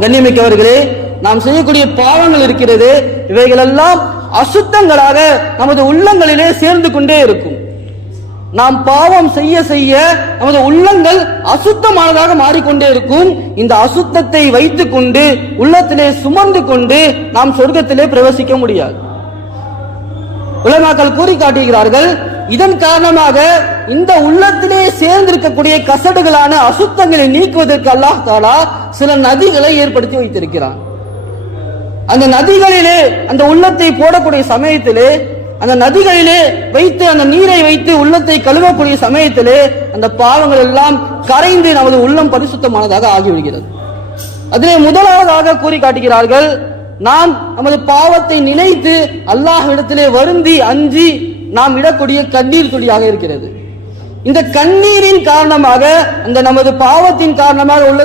கண்ணியமிக்கவர்களே, நாம் செய்யக்கூடிய பாவங்கள் இருக்கிறது, இவைகளெல்லாம் அசுத்தங்களாக நமது உள்ளங்களிலே சேர்ந்து கொண்டே இருக்கும். நாம் பாவம் செய்ய செய்ய நமது உள்ளங்கள் அசுத்தமானதாக மாறிக்கொண்டே இருக்கும். இந்த அசுத்தத்தை வைத்துக் கொண்டு உள்ளத்திலே சுமந்து கொண்டு நாம் சொர்க்கத்திலே பிரவேசிக்க முடியாது. உலமாக்கள் கூறி காட்டுகிறார்கள், இதன் காரணமாக இந்த உள்ளத்திலே சேர்ந்திருக்கக்கூடிய கசடுகளான அசுத்தங்களை நீக்குவதற்கு அல்லாஹ் தஆலா சில நதிகளை ஏற்படுத்தி வைத்திருக்கிறான். அந்த நதிகளிலே அந்த உள்ளத்தை போடக்கூடிய சமயத்திலே, அந்த நதிகளிலே வைத்து அந்த நீரை வைத்து உள்ளத்தை கழுவக்கூடிய சமயத்திலே அந்த பாவங்கள் எல்லாம் கரைந்து நமது உள்ளம் பரிசுத்தமானதாக ஆகிவிடுகிறது. அதிலே முதலாவதாக கூறி காட்டுகிறார்கள், நாம் நமது பாவத்தை நினைத்து அல்லாஹ்விடத்திலே வருந்தி அஞ்சி நாம் இடக்கூடிய கண்ணீர் துளியாக இருக்கிறது. இந்த கண்ணீரின் காரணமாக, அந்த நமது பாவத்தின் காரணமாக உள்ள